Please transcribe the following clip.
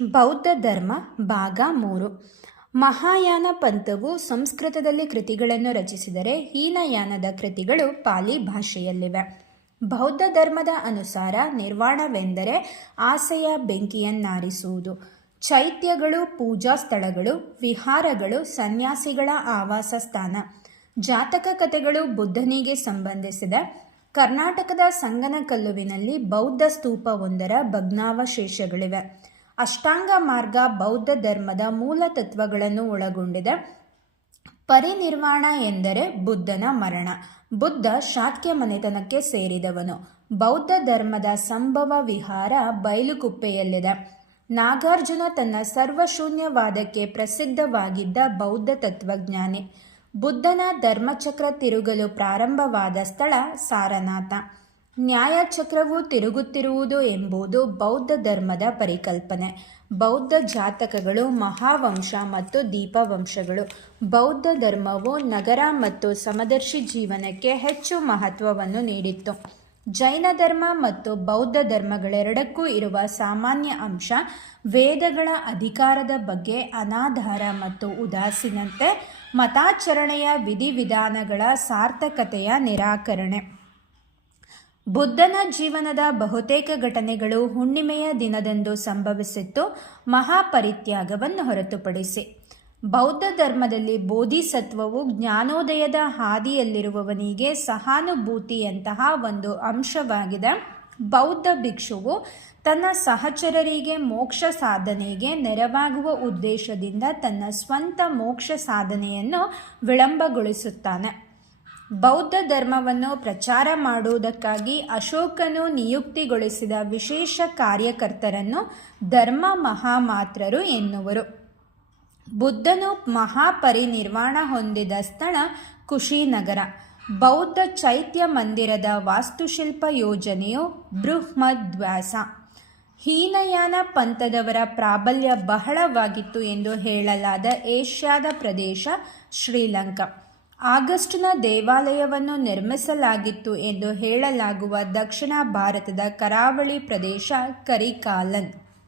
ಬೌದ್ಧ ಧರ್ಮ ಭಾಗ 3. ಮಹಾಯಾನ ಪಂಥವು ಸಂಸ್ಕೃತದಲ್ಲಿ ಕೃತಿಗಳನ್ನು ರಚಿಸಿದರೆ ಹೀನಯಾನದ ಕೃತಿಗಳು ಪಾಲಿ ಭಾಷೆಯಲ್ಲಿವೆ. ಬೌದ್ಧ ಧರ್ಮದ ಅನುಸಾರ ನಿರ್ವಾಣವೆಂದರೆ ಆಸೆಯ ಬೆಂಕಿಯನ್ನಾರಿಸುವುದು. ಚೈತ್ಯಗಳು ಪೂಜಾ ಸ್ಥಳಗಳು, ವಿಹಾರಗಳು ಸನ್ಯಾಸಿಗಳ ಆವಾಸ ಸ್ಥಾನ. ಜಾತಕ ಕಥೆಗಳು ಬುದ್ಧನಿಗೆ ಸಂಬಂಧಿಸಿದ. ಕರ್ನಾಟಕದ ಸಂಗನಕಲ್ಲುವಿನಲ್ಲಿ ಬೌದ್ಧ ಸ್ತೂಪವೊಂದರ ಭಗ್ನಾವಶೇಷಗಳಿವೆ. ಅಷ್ಟಾಂಗ ಮಾರ್ಗ ಬೌದ್ಧ ಧರ್ಮದ ಮೂಲ ತತ್ವಗಳನ್ನು ಒಳಗೊಂಡಿದೆ. ಪರಿನಿರ್ವಾಣ ಎಂದರೆ ಬುದ್ಧನ ಮರಣ. ಬುದ್ಧ ಶಾಕ್ಯ ಮನೆತನಕ್ಕೆ ಸೇರಿದವನು. ಬೌದ್ಧ ಧರ್ಮದ ಸಂಭವ ವಿಹಾರ ಬಯಲುಕುಪ್ಪೆಯಲ್ಲಿದೆ. ನಾಗಾರ್ಜುನ ತನ್ನ ಸರ್ವಶೂನ್ಯವಾದಕ್ಕೆ ಪ್ರಸಿದ್ಧವಾಗಿದ್ದ ಬೌದ್ಧ ತತ್ವಜ್ಞಾನಿ. ಬುದ್ಧನ ಧರ್ಮಚಕ್ರ ತಿರುಗಲು ಪ್ರಾರಂಭವಾದ ಸ್ಥಳ ಸಾರನಾಥ. ನ್ಯಾಯಚಕ್ರವು ತಿರುಗುತ್ತಿರುವುದು ಎಂಬುದು ಬೌದ್ಧ ಧರ್ಮದ ಪರಿಕಲ್ಪನೆ. ಬೌದ್ಧ ಜಾತಕಗಳು ಮಹಾವಂಶ ಮತ್ತು ದೀಪವಂಶಗಳು. ಬೌದ್ಧ ಧರ್ಮವು ನಗರ ಮತ್ತು ಸಮದರ್ಶಿ ಜೀವನಕ್ಕೆ ಹೆಚ್ಚು ಮಹತ್ವವನ್ನು ನೀಡಿತ್ತು. ಜೈನ ಧರ್ಮ ಮತ್ತು ಬೌದ್ಧ ಧರ್ಮಗಳೆರಡಕ್ಕೂ ಇರುವ ಸಾಮಾನ್ಯ ಅಂಶ ವೇದಗಳ ಅಧಿಕಾರದ ಬಗ್ಗೆ ಅನಾಧಾರ ಮತ್ತು ಉದಾಸೀನತೆ, ಮತಾಚರಣೆಯ ವಿಧಿವಿಧಾನಗಳ ಸಾರ್ಥಕತೆಯ ನಿರಾಕರಣೆ. ಬುದ್ಧನ ಜೀವನದ ಬಹುತೇಕ ಘಟನೆಗಳು ಹುಣ್ಣಿಮೆಯ ದಿನದಂದು ಸಂಭವಿಸಿತ್ತು, ಮಹಾಪರಿತ್ಯಾಗವನ್ನು ಹೊರತುಪಡಿಸಿ. ಬೌದ್ಧ ಧರ್ಮದಲ್ಲಿ ಬೋಧಿಸತ್ವವು ಜ್ಞಾನೋದಯದ ಹಾದಿಯಲ್ಲಿರುವವನಿಗೆ ಸಹಾನುಭೂತಿಯಂತಹ ಒಂದು ಅಂಶವಾಗಿದೆ. ಬೌದ್ಧ ಭಿಕ್ಷುವು ತನ್ನ ಸಹಚರರಿಗೆ ಮೋಕ್ಷ ಸಾಧನೆಗೆ ನೆರವಾಗುವ ಉದ್ದೇಶದಿಂದ ತನ್ನ ಸ್ವಂತ ಮೋಕ್ಷ ಸಾಧನೆಯನ್ನು ವಿಳಂಬಗೊಳಿಸುತ್ತಾನೆ. ಬೌದ್ಧ ಧರ್ಮವನ್ನು ಪ್ರಚಾರ ಮಾಡುವುದಕ್ಕಾಗಿ ಅಶೋಕನು ನಿಯುಕ್ತಿಗೊಳಿಸಿದ ವಿಶೇಷ ಕಾರ್ಯಕರ್ತರನ್ನು ಧರ್ಮ ಮಹಾಮಾತ್ರರು ಎನ್ನುವರು. ಬುದ್ಧನು ಮಹಾಪರಿನಿರ್ವಾಣ ಹೊಂದಿದ ಸ್ಥಳ ಕುಶಿನಗರ. ಬೌದ್ಧ ಚೈತ್ಯ ಮಂದಿರದ ವಾಸ್ತುಶಿಲ್ಪ ಯೋಜನೆಯು ಬೃಹದ್ವ್ಯಾಸ. ಹೀನಯಾನ ಪಂಥದವರ ಪ್ರಾಬಲ್ಯ ಬಹಳವಾಗಿತ್ತು ಎಂದು ಹೇಳಲಾದ ಏಷ್ಯಾದ ಪ್ರದೇಶ ಶ್ರೀಲಂಕಾ. ಆಗಸ್ಟನ ದೇವಾಲಯವನ್ನು ನಿರ್ಮಿಸಲಾಗಿತ್ತು ಎಂದು ಹೇಳಲಾಗುವ ದಕ್ಷಿಣ ಭಾರತದ ಕರಾವಳಿ ಪ್ರದೇಶ ಕರಿಕಾಲನ್.